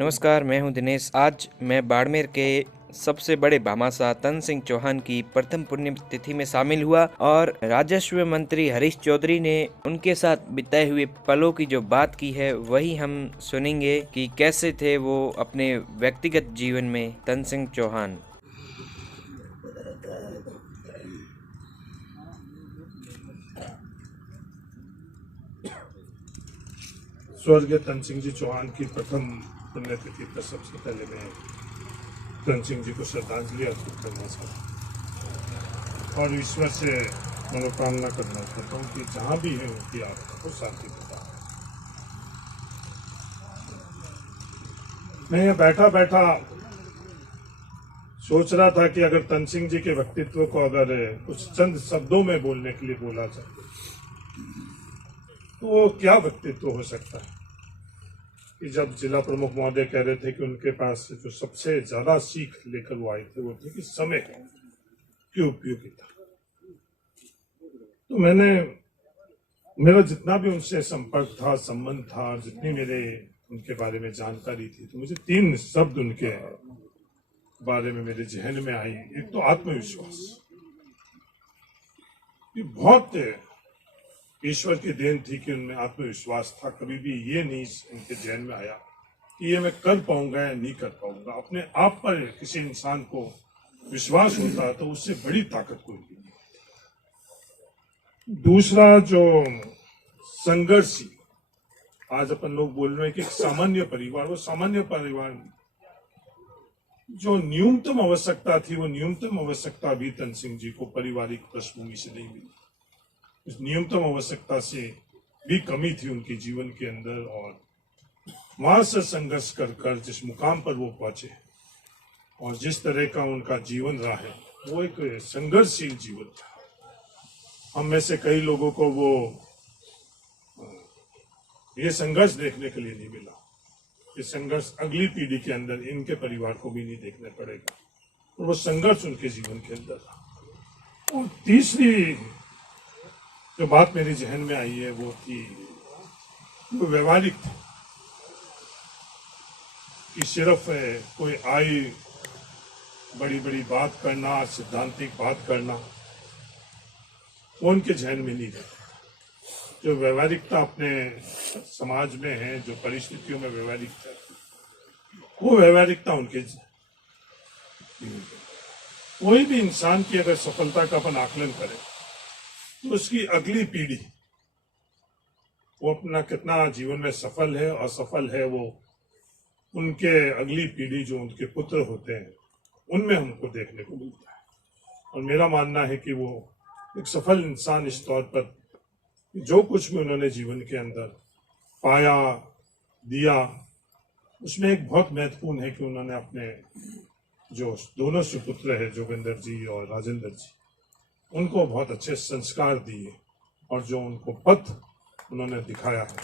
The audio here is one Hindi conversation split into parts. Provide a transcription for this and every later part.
नमस्कार, मैं हूं दिनेश। आज मैं बाड़मेर के सबसे बड़े भामाशाह तन सिंह चौहान की प्रथम पुण्यतिथि में शामिल हुआ और राजस्व मंत्री हरीश चौधरी ने उनके साथ बिताए हुए पलों की जो बात की है वही हम सुनेंगे कि कैसे थे वो अपने व्यक्तिगत जीवन में तन सिंह चौहान। स्वर्गीय तन सिंह जी चौहान की प्रथम पुण्यतिथि पर सबसे पहले मैं तन सिंह जी को श्रद्धांजलि अर्पित करना चाहता हूँ और ईश्वर से मनोकामना करना चाहता हूँ कि जहाँ भी है उनकी आत्मा को शांति प्रदान। मैं यहाँ बैठा बैठा सोच रहा था कि अगर तन सिंह जी के व्यक्तित्व को अगर कुछ चंद शब्दों में बोलने के लिए बोला जाए तो वो क्या व्यक्तित्व हो सकता है। कि जब जिला प्रमुख महोदय कह रहे थे कि उनके पास जो सबसे ज्यादा सीख लेकर वो आए थे वो थे कि समय की उपयोगिता। तो मेरा जितना भी उनसे संपर्क था, संबंध था, जितनी मेरे उनके बारे में जानकारी थी, तो मुझे 3 शब्द उनके बारे में मेरे जहन में आई। एक तो आत्मविश्वास। ये बहुत ईश्वर की देन थी कि उनमें आत्मविश्वास था। कभी भी ये नहीं उनके जहन में आया कि ये मैं कर पाऊंगा या नहीं कर पाऊंगा। अपने आप पर किसी इंसान को विश्वास होता तो उससे बड़ी ताकत कोई नहीं। दूसरा जो संघर्ष, आज अपन लोग बोल रहे हैं कि एक सामान्य परिवार, वो सामान्य परिवार जो न्यूनतम आवश्यकता थी वो न्यूनतम आवश्यकता भी तन सिंह जी को पारिवारिक पृष्ठभूमि से नहीं मिली। इस न्यूनतम आवश्यकता से भी कमी थी उनके जीवन के अंदर और वहां से संघर्ष कर जिस मुकाम पर वो पहुंचे और जिस तरह का उनका जीवन रहा है वो एक संघर्षशील जीवन था। हम में से कई लोगों को वो ये संघर्ष देखने के लिए नहीं मिला। ये संघर्ष अगली पीढ़ी के अंदर इनके परिवार को भी नहीं देखने पड़ेगा और वो संघर्ष उनके जीवन के अंदर रहा। और तीसरी जो बात मेरे जहन में आई है वो थी, वो व्यवहारिक थी कि सिर्फ कोई आई बड़ी बड़ी बात करना, सिद्धांतिक बात करना, वो उनके जहन में नहीं रहता। जो व्यवहारिकता अपने समाज में है, जो परिस्थितियों में व्यवहारिकता, वो व्यवहारिकता उनके कोई भी इंसान की अगर सफलता का अपन आकलन करें तो उसकी अगली पीढ़ी वो अपना कितना जीवन में सफल है, असफल है, वो उनके अगली पीढ़ी जो उनके पुत्र होते हैं उनमें हमको देखने को मिलता है। और मेरा मानना है कि वो एक सफल इंसान इस तौर पर जो कुछ भी उन्होंने जीवन के अंदर पाया, दिया, उसमें एक बहुत महत्वपूर्ण है कि उन्होंने अपने जो दोनों सुपुत्र है, जोगिंदर जी और राजेंद्र जी, उनको बहुत अच्छे संस्कार दिए और जो उनको पथ उन्होंने दिखाया है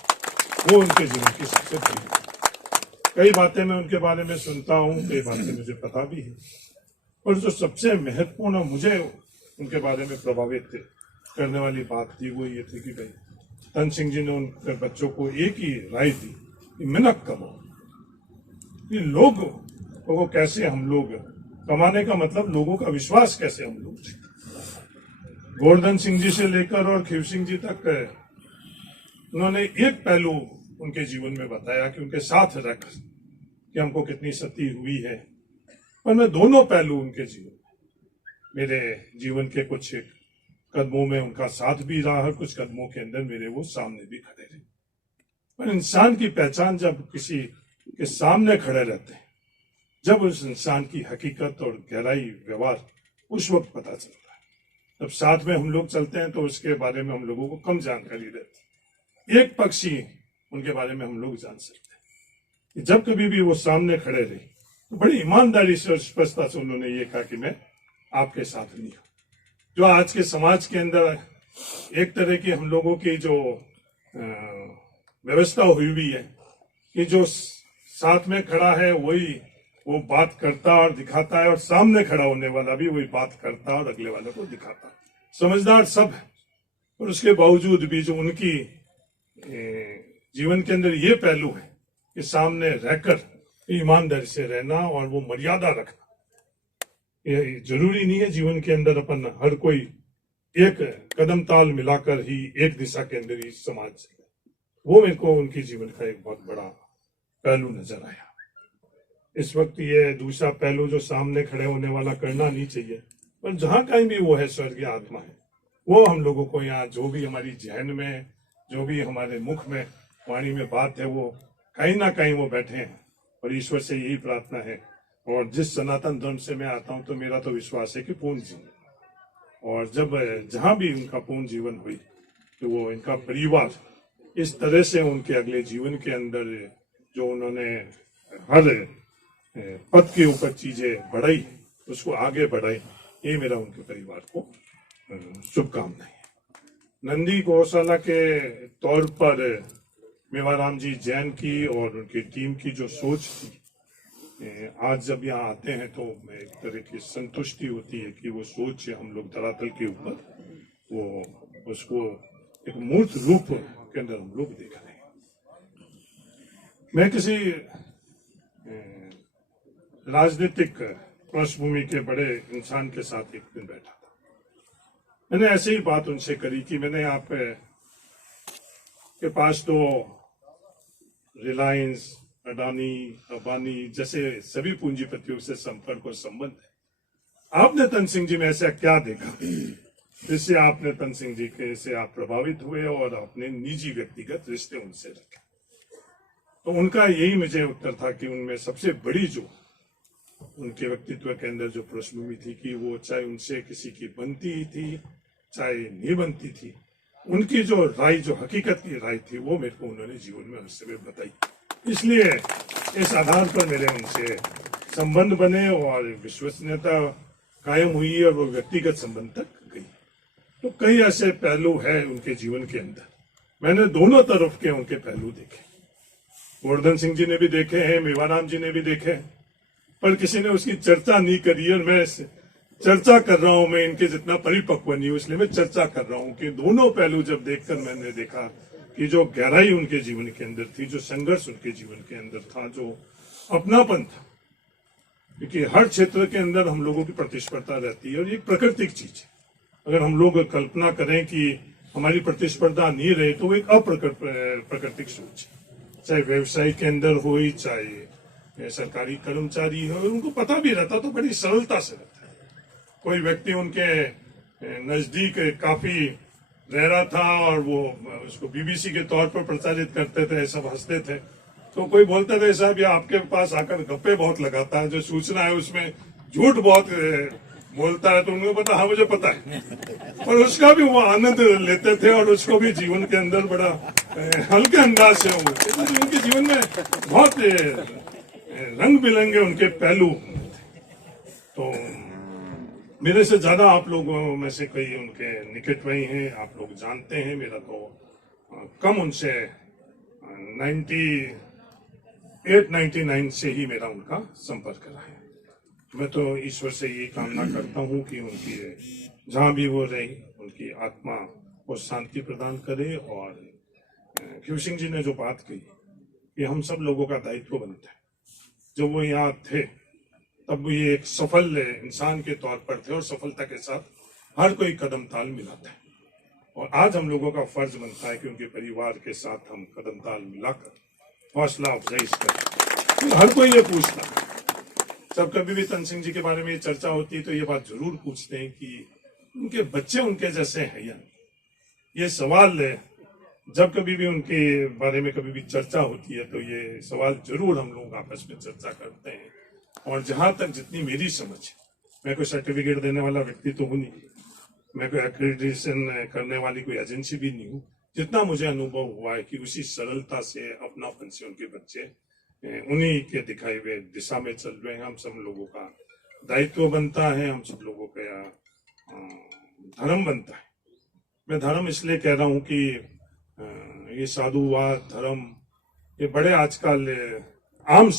वो उनके जीवन की सबसे बड़ी। कई बातें मैं उनके बारे में सुनता हूँ, कई बातें मुझे पता भी है, पर जो सबसे महत्वपूर्ण मुझे उनके बारे में प्रभावित करने वाली बात थी वो ये थी कि भाई तन सिंह जी ने उनके बच्चों को एक ही राय दी कि मेहनत करो। कि लोगों को कैसे हम लोग कमाने का मतलब लोगों का विश्वास कैसे हम लोग, गोवर्धन सिंह जी से लेकर और खीव सिंह जी तक उन्होंने एक पहलू उनके जीवन में बताया कि उनके साथ रहकर कि हमको कितनी सती हुई है, पर मैं दोनों पहलू उनके जीवन में, मेरे जीवन के कुछ कदमों में उनका साथ भी रहा है, कुछ कदमों के अंदर मेरे वो सामने भी खड़े रहे। पर इंसान की पहचान जब किसी के सामने खड़े रहते हैं, जब उस इंसान की हकीकत और गहराई व्यवहार उस वक्त पता चलता है। जब साथ में हम लोग चलते हैं तो उसके बारे में हम लोगों को कम जानकारी रहती है। एक पक्ष ही उनके बारे में हम लोग जान सकते हैं कि जब कभी भी वो सामने खड़े रहे तो बड़ी ईमानदारी से और स्पष्टता से उन्होंने ये कहा कि मैं आपके साथ नहीं हूं। जो आज के समाज के अंदर एक तरह की हम लोगों की जो व्यवस्था हुई हुई है कि जो साथ में खड़ा है वही वो बात करता और दिखाता है और सामने खड़ा होने वाला भी वही बात करता और अगले वाले को दिखाता है। समझदार सब है, और उसके बावजूद भी जो उनकी जीवन के अंदर ये पहलू है कि सामने रहकर ईमानदारी से रहना और वो मर्यादा रखना। ये जरूरी नहीं है जीवन के अंदर अपन हर कोई एक कदम ताल मिलाकर ही एक दिशा के अंदर ही समाज से, वो मेरे को उनकी जीवन का एक बहुत बड़ा पहलू नजर आया। इस वक्त ये दूसरा पहलू जो सामने खड़े होने वाला करना नहीं चाहिए, पर जहां कहीं भी वो है स्वर्गीय आत्मा है, वो हम लोगों को यहाँ जो भी हमारी जहन में, जो भी हमारे मुख में वाणी में बात है, वो कहीं ना कहीं वो बैठे हैं। और ईश्वर से यही प्रार्थना है, और जिस सनातन धर्म से मैं आता हूं तो मेरा तो विश्वास है कि पूर्ण जीवन, और जब जहां भी उनका पूर्ण जीवन हुई तो वो इनका परिवार इस तरह से उनके अगले जीवन के अंदर जो उन्होंने हर पद के ऊपर चीजें बढ़ाई, उसको आगे बढ़ाई, ये मेरा उनके परिवार को शुभकामनाएं है। नंदी गौशाला के तौर पर मेवाराम जी जैन की और उनकी टीम की जो सोच थी, आज जब यहाँ आते हैं तो एक तरह की संतुष्टि होती है कि वो सोच हम लोग धरातल के ऊपर वो उसको एक मूर्त रूप के अंदर हम लोग देख रहे हैं। मैं किसी राजनीतिक पृष्ठभूमि के बड़े इंसान के साथ एक दिन बैठा था। मैंने ऐसे ही बात उनसे करी कि मैंने आप के पास तो रिलायंस, अडानी, अंबानी जैसे सभी पूंजीपतियों से संपर्क और संबंध है, आपने तन सिंह जी में ऐसा क्या देखा जिससे आपने तन सिंह जी के से आप प्रभावित हुए और अपने निजी व्यक्तिगत रिश्ते उनसे रखे? तो उनका यही मुझे उत्तर था कि उनमें सबसे बड़ी जो उनके व्यक्तित्व के अंदर जो पृष्ठभूमि थी कि वो चाहे उनसे किसी की बनती थी चाहे नहीं बनती थी, उनकी जो राय, जो हकीकत की राय थी, वो मेरे को उन्होंने जीवन में उस समय बताई। इसलिए इस आधार पर मेरे उनसे संबंध बने और विश्वसनीयता कायम हुई और वो व्यक्तिगत संबंध तक गई। तो कई ऐसे पहलू है उनके जीवन के अंदर, मैंने दोनों तरफ के उनके पहलू देखे। गोवर्धन सिंह जी ने भी देखे हैं, मेवाराम जी ने भी देखे, पर किसी ने उसकी चर्चा नहीं करी। और मैं चर्चा कर रहा हूं, मैं इनके जितना परिपक्व नहीं हूं, इसलिए मैं चर्चा कर रहा हूं कि दोनों पहलू जब देखकर मैंने देखा कि जो गहराई उनके जीवन के अंदर थी, जो संघर्ष उनके जीवन के अंदर था, जो अपनापन था, क्योंकि हर क्षेत्र के अंदर हम लोगों की प्रतिस्पर्धा रहती है और ये प्राकृतिक चीज है। अगर हम लोग कल्पना करें कि हमारी प्रतिस्पर्धा नहीं रहे तो वो एक अप्राकृतिक सोच है, चाहे व्यवसाय के अंदर हो, चाहे सरकारी कर्मचारी हो, उनको पता भी रहता तो बड़ी सरलता से रहता है। कोई व्यक्ति उनके नजदीक काफी रह रहा था और वो उसको बीबीसी के तौर पर प्रचारित करते थे, सब हंसते थे, तो कोई बोलता था साहब ये आपके पास आकर गप्पे बहुत लगाता है, जो सूचना है उसमें झूठ बहुत बोलता है। तो उनको पता, हाँ मुझे पता है, और उसका भी वो आनंद लेते थे और उसको भी जीवन के अंदर बड़ा हल्के अंदाज से उनके जीवन में बहुत रंग बिरंगे उनके पहलू। तो मेरे से ज्यादा आप लोगों में से कई उनके निकट में ही हैं, आप लोग जानते हैं। मेरा तो कम उनसे 98-99 से ही मेरा उनका संपर्क रहा है। मैं तो ईश्वर से ये कामना करता हूँ कि उनकी जहाँ भी वो रही, उनकी आत्मा को शांति प्रदान करे। और शिव सिंह जी ने जो बात कही कि हम सब लोगों का दायित्व बनता है, जब वो यहाँ थे तब ये एक सफल इंसान के तौर पर थे और सफलता के साथ हर कोई कदम ताल मिलाता है। और आज हम लोगों का फर्ज बनता है कि उनके परिवार के साथ हम कदम ताल मिलाकर हौसला अफजाई करें। हर कोई ये पूछता है, जब कभी भी तन सिंह जी के बारे में चर्चा होती है तो ये बात जरूर पूछते हैं कि उनके बच्चे उनके जैसे हैं या नहीं। ये सवाल जब कभी भी उनके बारे में कभी भी चर्चा होती है तो ये सवाल जरूर हम लोग आपस में चर्चा करते हैं। और जहां तक जितनी मेरी समझ, मैं कोई सर्टिफिकेट देने वाला व्यक्ति तो हूं नहीं, मैं कोई एक्रेडिटेशन करने वाली कोई एजेंसी भी नहीं हूं। जितना मुझे अनुभव हुआ है कि उसी सरलता से, अपनापन से उनके बच्चे उन्हीं के दिखाए हुए दिशा में चल रहे हैं। हम सब लोगों का दायित्व बनता है, हम सब लोगों का धर्म बनता है। मैं धर्म इसलिए कह रहा हूं कि ये साधुवाद, धर्म, ये बड़े आजकल आम